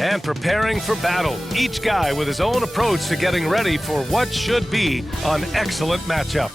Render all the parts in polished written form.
And preparing for battle, each guy with his own approach to getting ready for what should be an excellent matchup.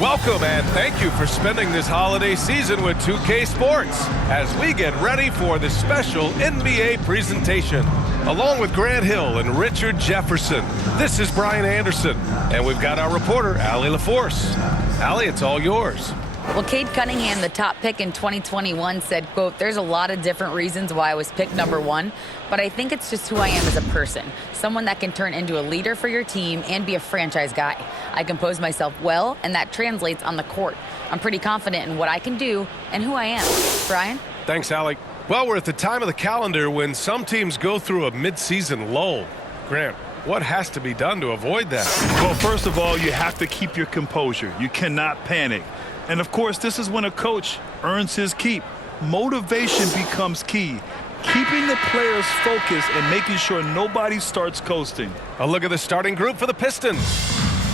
Welcome and thank you for spending this holiday season with 2K Sports as we get ready for the special NBA presentation. Along with Grant Hill and Richard Jefferson, this is Brian Anderson, and we've got our reporter, Allie LaForce. Allie, it's all yours. Well, Cade Cunningham, the top pick in 2021, said, quote, "There's a lot of different reasons why I was picked #1, but I think it's just who I am as a person, someone that can turn into a leader for your team and be a franchise guy. I compose myself well, and that translates on the court. I'm pretty confident in what I can do and who I am." Brian? Thanks, Allie. Well, we're at the time of the calendar when some teams go through a midseason lull. Grant, what has to be done to avoid that? Well, first of all, you have to keep your composure. You cannot panic. And, of course, this is when a coach earns his keep. Motivation becomes key. Keeping the players focused and making sure nobody starts coasting. A look at the starting group for the Pistons.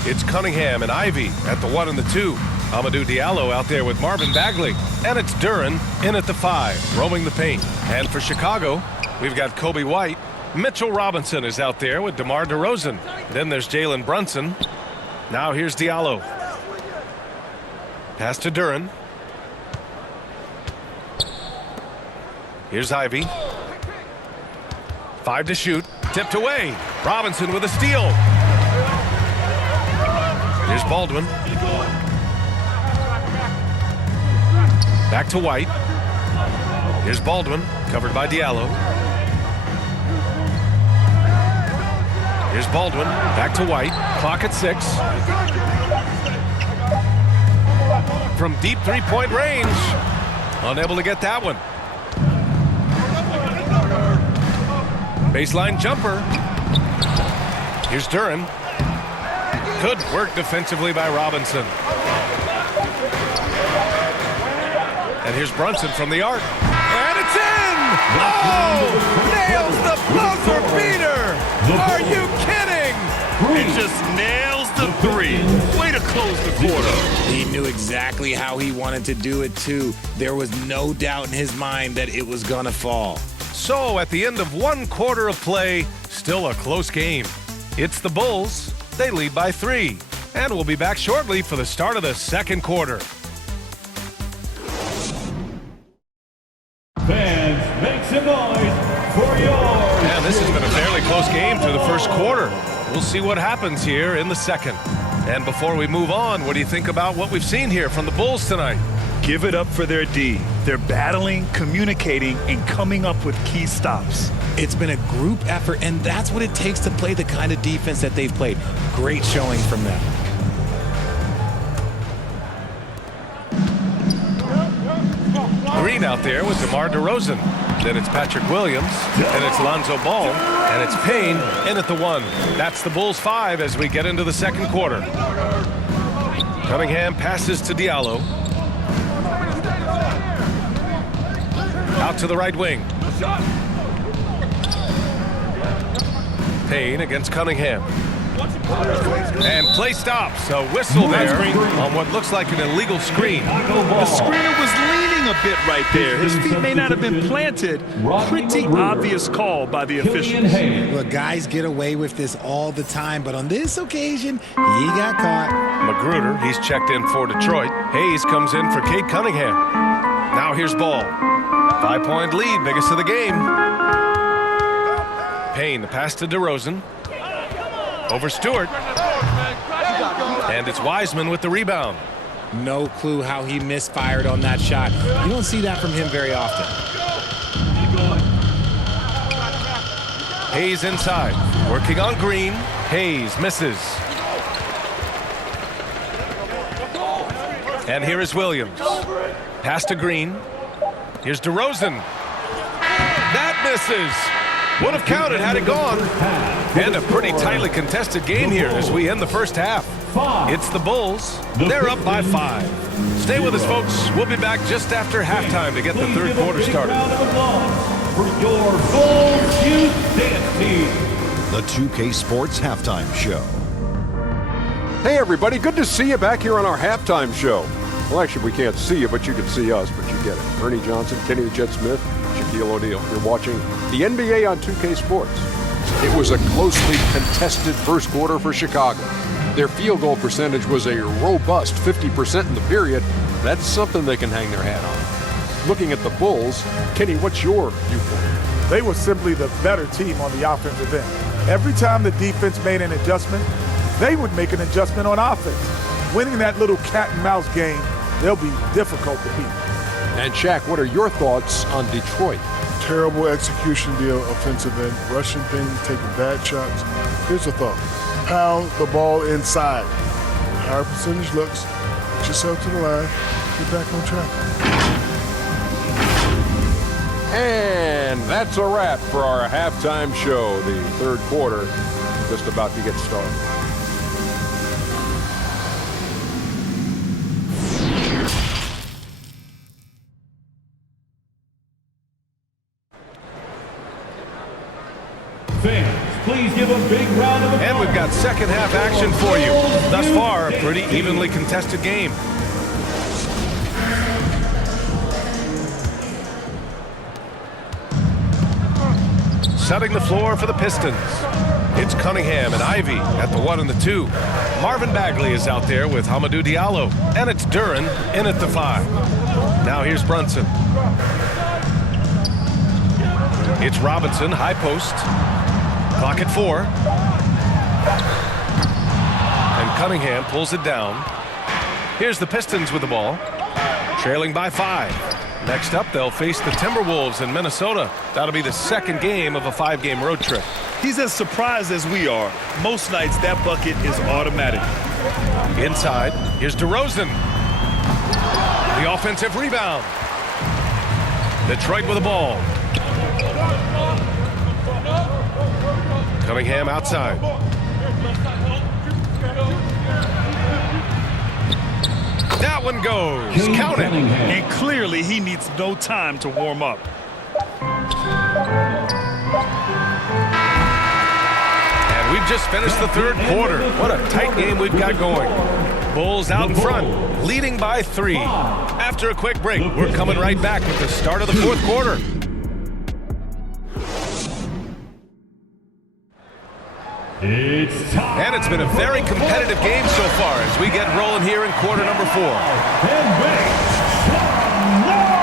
It's Cunningham and Ivy at the 1 and the 2. Amadou Diallo out there with Marvin Bagley. And it's Duren in at the 5, roaming the paint. And for Chicago, we've got Kobe White. Mitchell Robinson is out there with DeMar DeRozan. Then there's Jalen Brunson. Now here's Diallo. Pass to Duren. Here's Ivy. 5 to shoot. Tipped away. Robinson with a steal. Here's Baldwin. Back to White. Here's Baldwin, covered by Diallo. Here's Baldwin, back to White. Clock at 6. From deep three-point range. Unable to get that one. Baseline jumper. Here's Duren. Good work defensively by Robinson. And here's Brunson from the arc. And it's in! Oh! Nails the buzzer beater! Are you kidding? It just nails the 3. Way to close the quarter. He knew exactly how he wanted to do it, too. There was no doubt in his mind that it was going to fall. So, at the end of 1 quarter of play, still a close game. It's the Bulls. They lead by 3. And we'll be back shortly for the start of the second quarter. Fans, make some noise for yours. And this has been a fairly close game through the first quarter. We'll see what happens here in the second. And before we move on, what do you think about what we've seen here from the Bulls tonight? Give it up for their D. They're battling, communicating, and coming up with key stops. It's been a group effort, and that's what it takes to play the kind of defense that they've played. Great showing from them. Green out there with DeMar DeRozan. Then it's Patrick Williams. Then it's Lonzo Ball. And it's Payne in at the 1. That's the Bulls 5 as we get into the second quarter. Cunningham passes to Diallo. Out to the right wing. Payne against Cunningham. And play stops. A whistle there on what looks like an illegal screen. The screener was leaning a bit right there. His feet may not have been planted. Pretty obvious call by the officials. Look, guys get away with this all the time, but on this occasion, he got caught. Magruder, he's checked in for Detroit. Hayes comes in for Cade Cunningham. Now here's Ball. 5-point lead, biggest of the game. Payne, the pass to DeRozan. Over Stewart. And it's Wiseman with the rebound. No clue how he misfired on that shot. You don't see that from him very often. Hayes inside. Working on Green. Hayes misses. And here is Williams. Pass to Green. Here's DeRozan. That misses. Would have counted had it gone. And a pretty tightly contested game here as we end the first half. It's the Bulls. They're up by 5. Stay with us, folks. We'll be back just after halftime to get the third quarter started. For your Bulls Youth Dance Team. The 2K Sports Halftime Show. Hey everybody, good to see you back here on our halftime show. Well, actually we can't see you, but you can see us, but you get it. Ernie Johnson, Kenny the Jet Smith, Shaquille O'Neal. You're watching the NBA on 2K Sports. It was a closely contested first quarter for Chicago. Their field goal percentage was a robust 50% in the period. That's something they can hang their hat on. Looking at the Bulls, Kenny, what's your viewpoint? They were simply the better team on the offensive end. Every time the defense made an adjustment, they would make an adjustment on offense. Winning that little cat and mouse game, they'll be difficult to beat. And Shaq, what are your thoughts on Detroit? Terrible execution deal, offensive end, rushing things, taking bad shots. Here's the thought. Pound the ball inside. Higher percentage looks, get yourself to the line, get back on track. And that's a wrap for our halftime show. The third quarter just about to get started. Fans, please give a big round of applause. And we've got second half action for you. Thus far, a pretty evenly contested game. Setting the floor for the Pistons. It's Cunningham and Ivy at the 1 and the 2. Marvin Bagley is out there with Hamidou Diallo. And it's Duren in at the 5. Now here's Brunson. It's Robinson, high post. Clock at 4. And Cunningham pulls it down. Here's the Pistons with the ball. Trailing by 5. Next up, they'll face the Timberwolves in Minnesota. That'll be the second game of a 5-game road trip. He's as surprised as we are. Most nights, that bucket is automatic. Inside, here's DeRozan. The offensive rebound. Detroit with the ball. Cunningham outside. That one goes. Count it. And clearly, he needs no time to warm up. And we've just finished the third quarter. What a tight game we've got going. Bulls out in front, leading by 3. After a quick break, we're coming right back with the start of the fourth quarter. It's time. And it's been a very competitive game so far as we get rolling here in quarter number 4. And make some noise.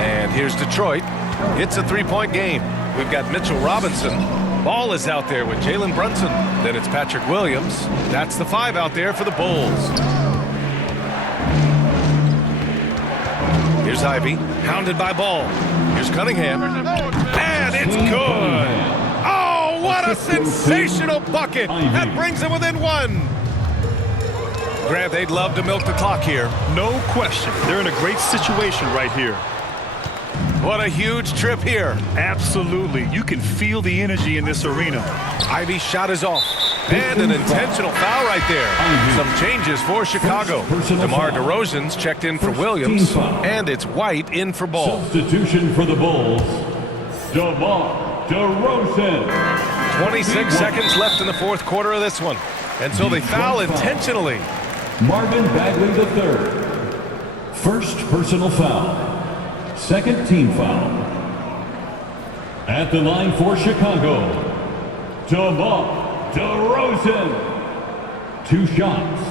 And here's Detroit. It's a 3-point game. We've got Mitchell Robinson. Ball is out there with Jalen Brunson. Then it's Patrick Williams. That's the 5 out there for the Bulls. Here's Ivy, hounded by Ball. Here's Cunningham. And it's good. Oh, what a sensational bucket. That brings them within 1. Grant, they'd love to milk the clock here. No question. They're in a great situation right here. What a huge trip here. Absolutely. You can feel the energy in this arena. Ivy's shot is off. And an intentional foul right there. Some changes for Chicago. DeMar DeRozan's checked in for Williams. And it's White in for Ball. Substitution for the Bulls. DeMar DeRozan. 26 seconds left in the fourth quarter of this one. And so they foul intentionally. Marvin Bagley III. First personal foul. Second team foul. At the line for Chicago, DeMar DeRozan. 2 shots.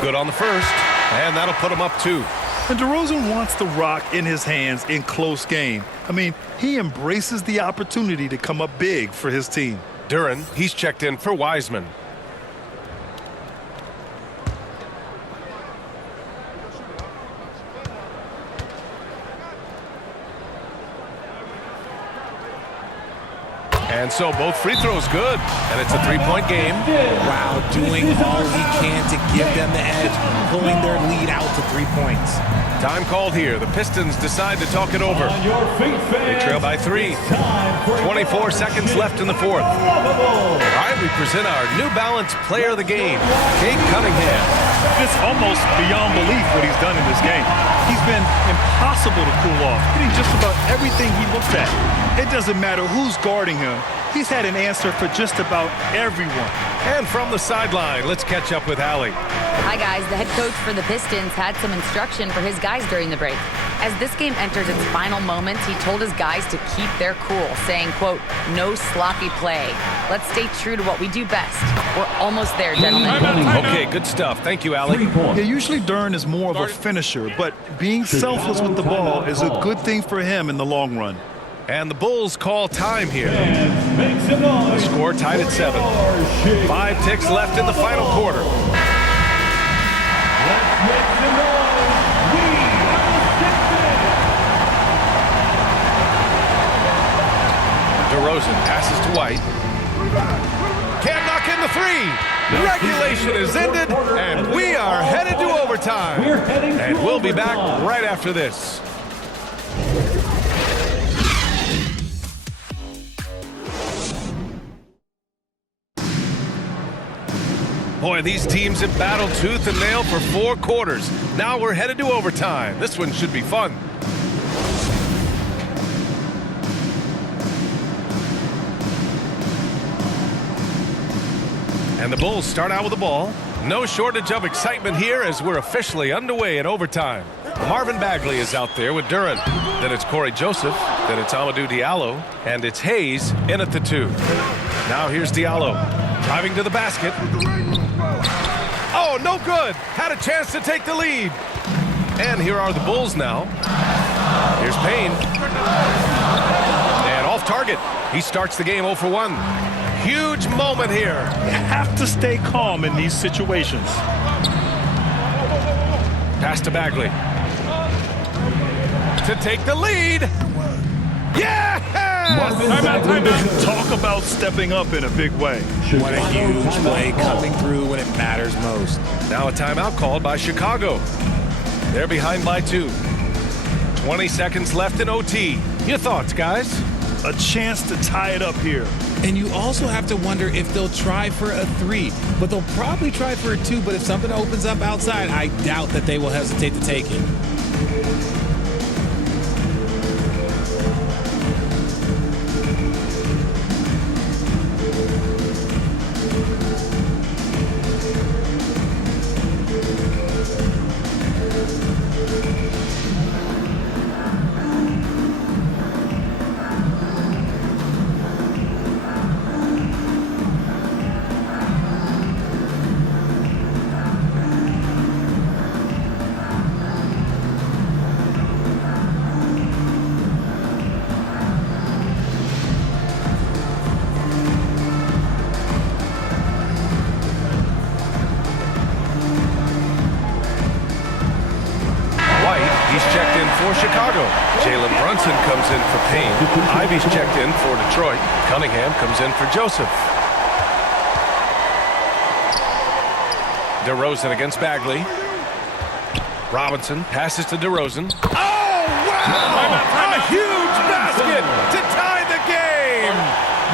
Good on the first, and that'll put him up 2. And DeRozan wants the rock in his hands in close game. I mean, he embraces the opportunity to come up big for his team. Duren, he's checked in for Wiseman. And so both free throws good, and it's a 3-point game. Wow, doing all he can to give them the edge, pulling their lead out to 3 points. Time called here. The Pistons decide to talk it over. They trail by 3. 24 seconds left in the fourth. All right, we present our New Balance player of the game, Cade Cunningham. It's almost beyond belief what he's done in this game. He's been impossible to cool off, hitting just about everything he looked at. It doesn't matter who's guarding him. He's had an answer for just about everyone. And from the sideline, let's catch up with Allie. Hi, guys. The head coach for the Pistons had some instruction for his guys during the break. As this game enters its final moments, he told his guys to keep their cool, saying, quote, "No sloppy play. Let's stay true to what we do best. We're almost there, gentlemen." Okay, good stuff. Thank you, Allie. Yeah, usually Dern is more of a finisher, but being selfless with the ball is a good thing for him in the long run. And the Bulls call time here. The score tied at 7. 5 ticks left in the final quarter. DeRozan passes to White. Can't knock in the 3. Regulation is ended, and we are headed to overtime. And we'll be back right after this. Boy, these teams have battled tooth and nail for 4 quarters. Now we're headed to overtime. This one should be fun. And the Bulls start out with the ball. No shortage of excitement here as we're officially underway in overtime. Marvin Bagley is out there with Duran. Then it's Corey Joseph. Then it's Amadou Diallo. And it's Hayes in at the 2. Now here's Diallo. Driving to the basket. Oh, no good. Had a chance to take the lead. And here are the Bulls now. Here's Payne. And off target. He starts the game 0 for 1. Huge moment here. You have to stay calm in these situations. Pass to Bagley. To take the lead. Yeah! Talk about stepping up in a big way. What a huge play coming through when it matters most. Now a timeout called by Chicago. They're behind by 2. 20 seconds left in OT. Your thoughts, guys? A chance to tie it up here. And you also have to wonder if they'll try for a 3, but they'll probably try for a 2, but if something opens up outside, I doubt that they will hesitate to take it. For Chicago. Jalen Brunson comes in for Payne. Ivy's checked in for Detroit. Cunningham comes in for Joseph. DeRozan against Bagley. Robinson passes to DeRozan. Oh, wow! A huge basket to tie the game!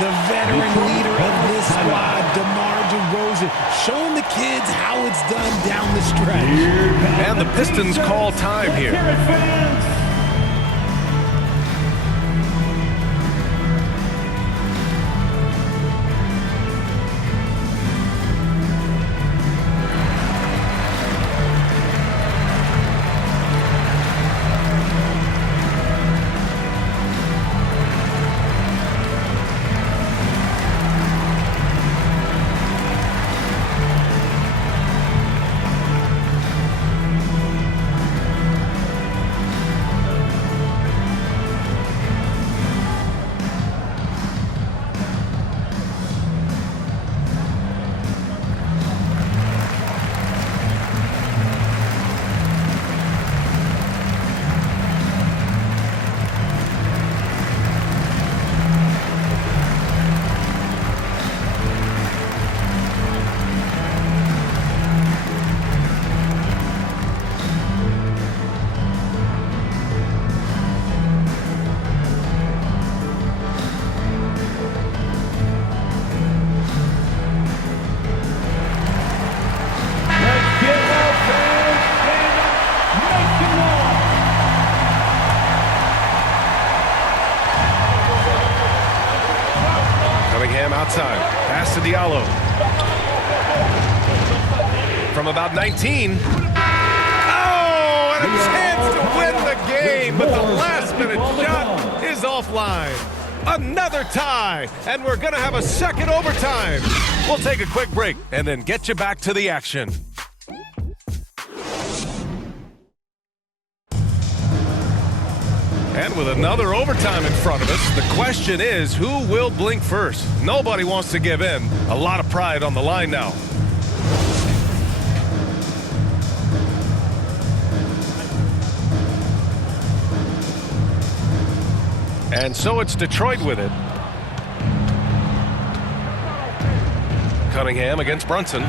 The veteran leader of this squad, DeMar DeRozan, showing the kids how it's done down the stretch. And the Pistons call time here. outside. Pass to Diallo. From about 19. Oh, and a chance to win the game, but the last-minute shot is offline. Another tie, and we're going to have a second overtime. We'll take a quick break and then get you back to the action. And with another overtime in front of us, the question is, who will blink first? Nobody wants to give in. A lot of pride on the line now. And so it's Detroit with it. Cunningham against Brunson.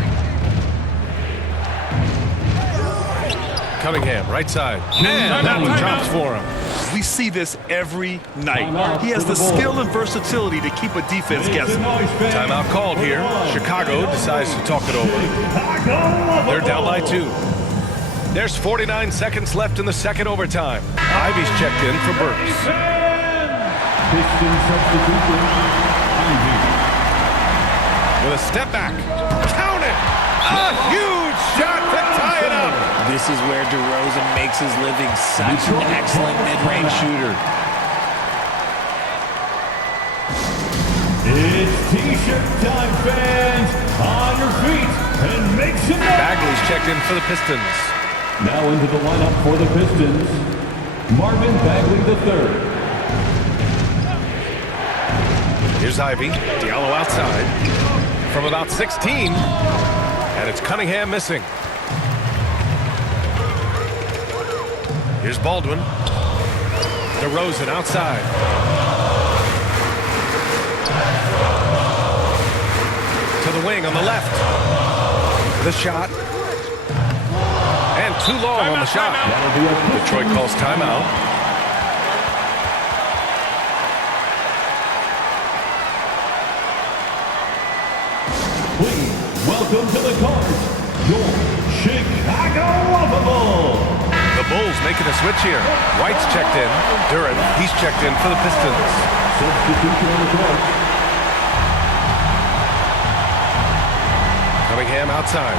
Cunningham, right side. And that one drops for him. We see this every night. He has the skill and versatility to keep a defense guessing. Timeout called here. Chicago decides to talk it over. They're down by 2. There's 49 seconds left in the second overtime. Ivy's checked in for Burks. Pistons substitution, Ivy. With a step back. Count it! A huge shot to tie it up. This is where DeRozan makes his living, such an excellent mid-range shooter. It's T-shirt time, fans. On your feet and make some noise. Bagley's checked in for the Pistons. Now into the lineup for the Pistons, Marvin Bagley III. Here's Ivy. Diallo outside. From about 16. And it's Cunningham missing. Here's Baldwin. DeRozan outside. To the wing on the left. The shot. And too long on the shot. Detroit calls timeout. Please welcome to the court, your Chicago Lovable. The Bulls making a switch here. White's checked in. Duran, he's checked in for the Pistons. Substitution on the court. Cunningham outside.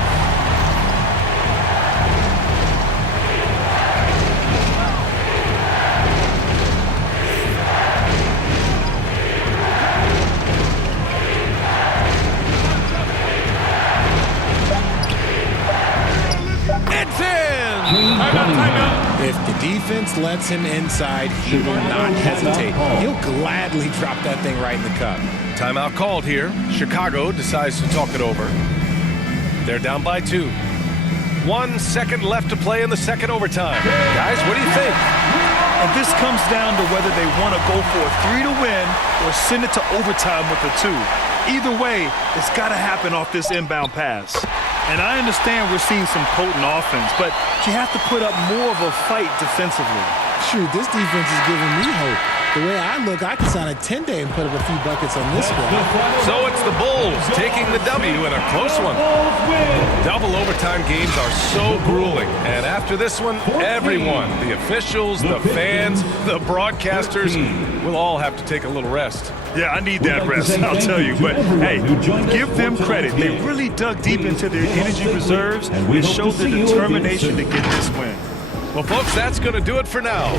It's in! If the defense lets him inside, he will not hesitate. He'll gladly drop that thing right in the cup. Timeout called here. Chicago decides to talk it over. They're down by 2. 1 second left to play in the second overtime. Guys, what do you think? And this comes down to whether they want to go for a 3 to win or send it to overtime with a 2. Either way, it's got to happen off this inbound pass. And I understand we're seeing some potent offense, but you have to put up more of a fight defensively. Shoot, this defense is giving me hope. The way I look, I can sign a 10-day and put up a few buckets on this squad. So it's the Bulls taking the W in a close one. Double overtime games are so grueling. And after this one, everyone, the officials, the fans, the broadcasters, will all have to take a little rest. Yeah, I need that rest, I'll tell you. But, hey, give them credit. They really dug deep into their energy reserves and showed the determination to get this win. Well, folks, that's going to do it for now.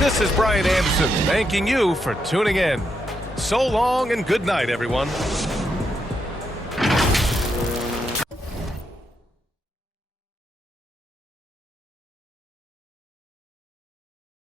This is Brian Anderson thanking you for tuning in. So long and good night, everyone.